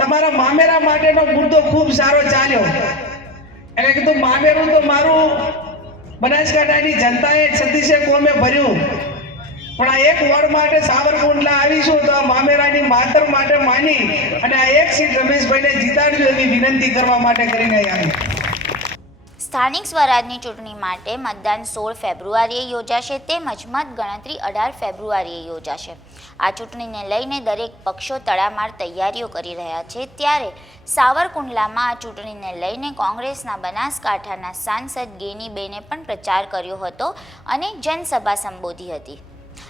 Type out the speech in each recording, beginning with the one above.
તમારા મામેરા માટેનો મુદ્દો ખૂબ સારો ચાલ્યો. એટલે કીધું, મામેરું તો મારું બનાસકાંઠાની જનતાએ છત્તીસે કોમે ભર્યું. પણ આ એક વોર્ડ માટે સાવરકુંડલા આવીશું તો આ મામેરાની માતર માટે માની અને આ એક સીટ રમેશભાઈને જીતાડજો એવી વિનંતી કરવા માટે કરીને આવી. સ્થાનિક સ્વરાજની ચૂંટણી માટે મતદાન સોળ ફેબ્રુઆરીએ યોજાશે તેમજ મતગણતરી અઢાર ફેબ્રુઆરીએ યોજાશે. આ ચૂંટણીને લઈને દરેક પક્ષો તડામાર તૈયારીઓ કરી રહ્યા છે. ત્યારે સાવરકુંડલામાં આ ચૂંટણીને લઈને કોંગ્રેસના બનાસકાંઠાના સાંસદ ગેનીબેને પણ પ્રચાર કર્યો હતો અને જનસભા સંબોધી હતી.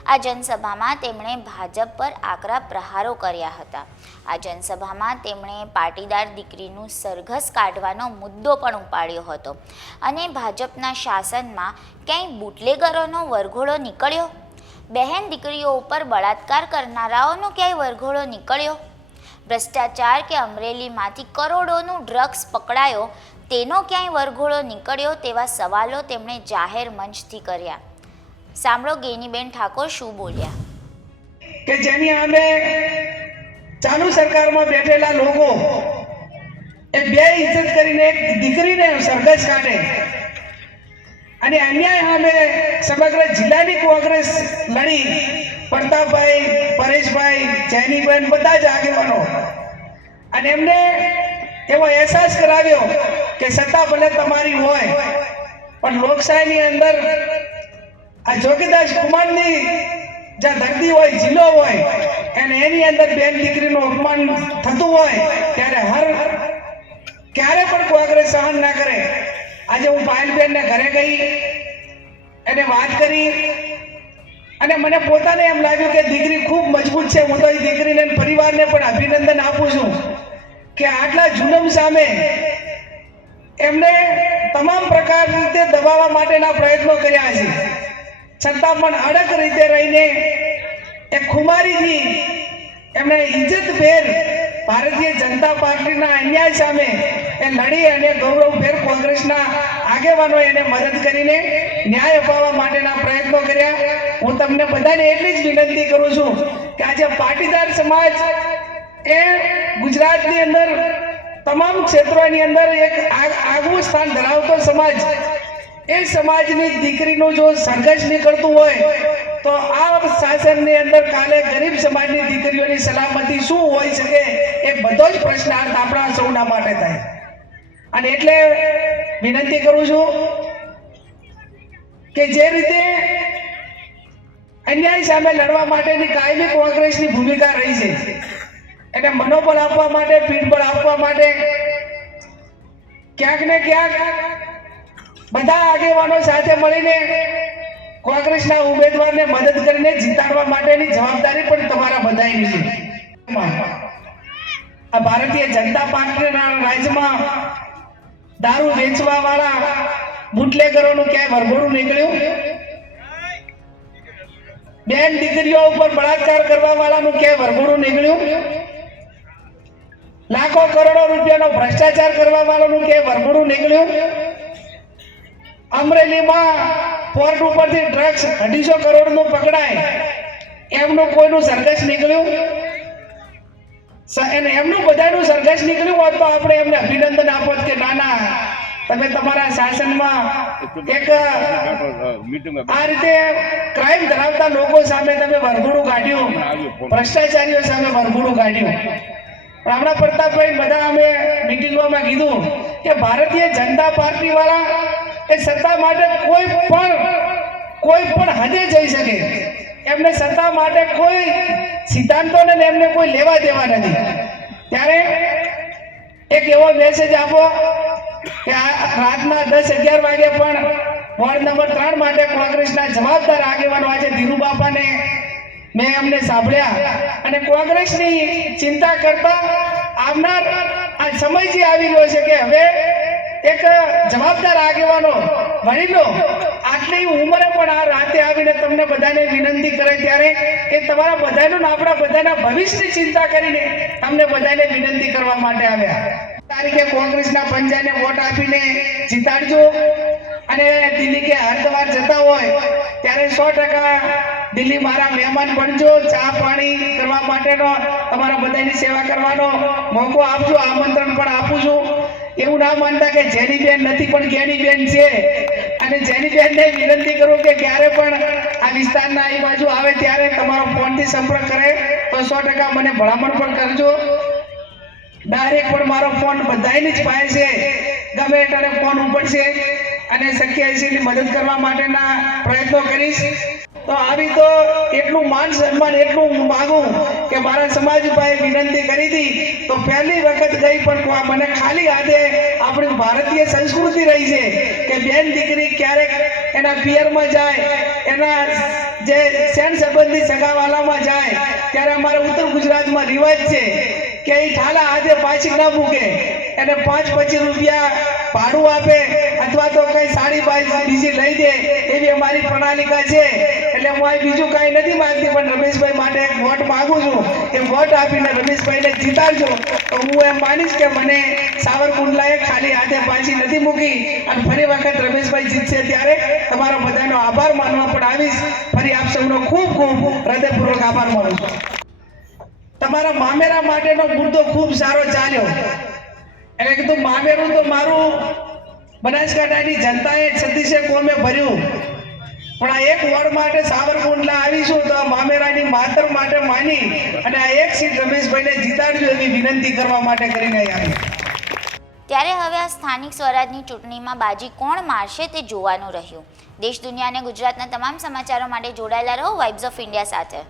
આ જનસભામાં તેમણે ભાજપ પર આકરા પ્રહારો કર્યા હતા. આ જનસભામાં તેમણે પાટીદાર દીકરીનું સરઘસ કાઢવાનો મુદ્દો પણ ઉપાડ્યો હતો. અને ભાજપના શાસનમાં ક્યાંય બુટલેગરોનો વરઘોડો નીકળ્યો? બહેન દીકરીઓ ઉપર બળાત્કાર કરનારાઓનો ક્યાંય વરઘોડો નીકળ્યો? ભ્રષ્ટાચાર કે અમરેલીમાંથી કરોડોનું ડ્રગ્સ પકડાયો, તેનો ક્યાંય વરઘોડો નીકળ્યો તેવા સવાલો તેમણે જાહેર મંચથી કર્યા. સાંભળો ગેનીબેન ઠાકોર શું બોલ્યા? કે જેની અમે ચાલુ સરકારમાં બેઠેલા લોકો એ બે ઇજ્જત કરીને એક દીકરીને સરઘસ કાઢે. અને અન્યાય અમે સમગ્ર જિલ્લાની કોંગ્રેસ લડી. પ્રતાપભાઈ, પરેશભાઈ, જૈનીબેન બધા જ આગેવાનો. અને એમને એવો અહેસાસ કરાવ્યો કે સત્તા ભલે તમારી હોય, પણ લોકશાહીની અંદર આ જોગીદાસ કુમારની જ્યાં દર્દી હોય જિલ્લો હોય, અને એની અંદર બેન દીકરીનું અપમાન થતું હોય, ત્યારે હર ક્યારે પણ કોંગ્રેસ સહન ના કરે. આજે હું પાયલબેનને ઘરે ગઈ, એને વાત કરી, અને મને પોતાને એમ લાગ્યું કે દીકરી ખૂબ મજબૂત છે. હું તો એ દીકરીને પરિવારને પણ અભિનંદન આપું છું કે આટલા જુલમ સામે એમને તમામ પ્રકાર રીતે દબાવવા માટેના પ્રયત્નો કર્યા છે. છતાં પણ અડગ રીતે રહીને એ ખુમારીથી એમણે ઇજ્જતભેર ભારતીય જનતા પાર્ટીના અન્યાય સામે એ લડી અને ગૌરવભેર કોંગ્રેસના આગેવાનો એને મદદ કરીને ન્યાય અપાવવા માટેના પ્રયત્નો કર્યા. હું તમને બધાને એટલી જ વિનંતી કરું છું કે આજે પાટીદાર સમાજ એ ગુજરાતની અંદર તમામ ક્ષેત્રોની અંદર એક આગ- આગવું સ્થાન ધરાવતો સમાજ એ સમાજની દીકરીનું જો સંઘર્ષ નીકળતું હોય, તો આ શાસનની અંદર કાલે ગરીબ સમાજની દીકરીઓની સલામતી શું હોઈ શકે એ બધો જ પ્રશ્નાર્થ આપણા સૌના માટે થાય. અને એટલે વિનંતી કરું છું કે જે રીતે અન્યાય સામે લડવા માટેની કાયમી કોંગ્રેસની ભૂમિકા રહી છે, એને મનોબળ આપવા માટે, પીઠબળ આપવા માટે ક્યાંક ને ક્યાંક બધા આગેવાનો સાથે મળીને કોંગ્રેસના ઉમેદવારને મદદ કરીને જીતાડવા માટેની જવાબદારી પણ તમારા બધાની છે. આ ભારતીય જનતા પાર્ટીના રાજ્યમાં દારૂ વેચવા વાળા બુટલેગરોનું ક્યાંય વરઘોડું નીકળ્યું? બેન દીકરીઓ ઉપર બળાત્કાર કરવા વાળાનું ક્યાંય વરઘોડું નીકળ્યું? લાખો કરોડો રૂપિયાનો ભ્રષ્ટાચાર કરવા વાળાનું ક્યાંય વરઘોડું નીકળ્યું? અમરેલીમાં પોર્ટ ઉપરથી ડ્રગ્સ અઢીસો કરોડનું પકડાય. એમનું કોઈનું સરઘસ નીકળ્યું? અને એમનું બધાનું સરઘસ નીકળ્યું હોત તો આપણે એમને અભિનંદન આપત કે ના ના તમે તમારા શાસનમાં એક, આ રીતે ક્રાઇમ ધરાવતા લોકો સામે તમે વરઘોડું કાઢ્યું. ભ્રષ્ટાચારીઓ સામે વરઘોડું કાઢ્યું. હમણાં પ્રતાપભાઈ બધા અમે મિટિંગોમાં કીધું કે ભારતીય જનતા પાર્ટી વાળા એ સત્તા માટે કોઈ પણ કોઈ પણ હદે જઈ શકે. એમને સત્તા માટે કોઈ સિદ્ધાંતોને એમને કોઈ લેવા દેવા નથી. ત્યારે એક એવો મેસેજ આપો કે આ રાતના દસ અગિયાર વાગે પણ વોર્ડ નંબર ત્રણ માટે કોંગ્રેસના જવાબદાર આગેવાનો આજે ધીરુબાપાને મેં અમને સાંભળ્યા. અને કોંગ્રેસની ચિંતા કરતા આવનાર આ સમય જે આવી રહ્યો છે કે હવે એક જવાબદાર આગેવાનો વડીલો, આટલી ઉંમરે પણ આ રાતે આવીને તમને બધાને વિનંતી કરે ત્યારે એ તમારા બધાનું આપણા બધાના ભવિષ્યની ચિંતા કરીને તમને બધાને વિનંતી કરવા માટે આવ્યા. તારીખે કોંગ્રેસના પંજાને વોટ આપીને જીતાડજો. અને દિલ્હી કે હરિદ્વાર જતા હોય ત્યારે સો ટકા દિલ્હી મારા મહેમાન બનજો. ચા પાણી કરવા માટેનો તમારા બધાની સેવા કરવાનો મોકો આપજો, આમંત્રણ પણ આપું છું. એવું ના માનતા કે જેની બેન નથી, પણ કેની બેન છે. અને જેની બેનને વિનંતી કરું કે ક્યારે પણ આ વિસ્તારના આ બાજુ આવે ત્યારે તમારો ફોનથી સંપર્ક કરે. તો સો ટકા મને ભલામણ પણ કરજો. ડાયરેક્ટ પણ મારો ફોન બધાયની જ પાસે છે. ગમે એટલે ફોન ઉપડશે અને શક્ય હશે મદદ કરવા માટેના પ્રયત્નો કરીશ. તો આવી તો એટલું માન સન્માન, એટલું માગું કે મારા સમાજભાઈ વિનંતી કરી હતી. તો પહેલી વખત ગઈ પણ મને ખાલી હાથે આપણી ભારતીય સંસ્કૃતિ રહી છે કે બેન દીકરી ક્યારેક એના પિયરમાં જાય, એના જે સેન સંબંધી સગાવાલામાં જાય, ત્યારે અમારે ઉત્તર ગુજરાતમાં રિવાજ છે કે એ ઠાલા હાથે પાછી ના મૂકે, એને પાંચ પચીસ રૂપિયા ભાડું આપે, અથવા તો કઈ સાડી બાઈ બીજી લઈ દે, એવી અમારી પ્રણાલિકા છે. એટલે હું અહીં બીજું કાંઈ નથી માંગતી પણ રમેશભાઈ માટે એક વોટ માગું છું. એ વોટ આપીને રમેશભાઈને જીતાડજો. તો હું એમ માનીશ કે મને સાવરકુંડલાએ ખાલી હાથે પાછી નથી મૂકી અને ફરી વખત રમેશભાઈ જીતશે ત્યારે તમારા બધાનો આભાર માનવા પણ આવીશ. ફરી આપ સૌનો ખૂબ ખૂબ હૃદયપૂર્વક આભાર માનું છું. તમારા મામેરા માટેનો મુદ્દો ખૂબ સારો ચાલ્યો. એટલે કીધું, મામેરું તો મારું બનાસકાંઠાની જનતાએ છત્તીસે કોમે ભર્યું. પણ આ એક વોર્ડ માટે સાવરકુંડલા આવીશું તો મામેરાની માતર માટે માની અને આ એક સીટ રમેશભાઈને જીતાડજો એવી વિનંતી કરવા માટે કરીને આવી. ત્યારે હવે આ સ્થાનિક સ્વરાજની ચૂંટણીમાં બાજી કોણ મારશે તે જોવાનું રહ્યું. દેશ, દુનિયા અને ગુજરાતના તમામ સમાચારો માટે જોડાયેલા રહો વાઇબ્સ ઓફ ઇન્ડિયા સાથે.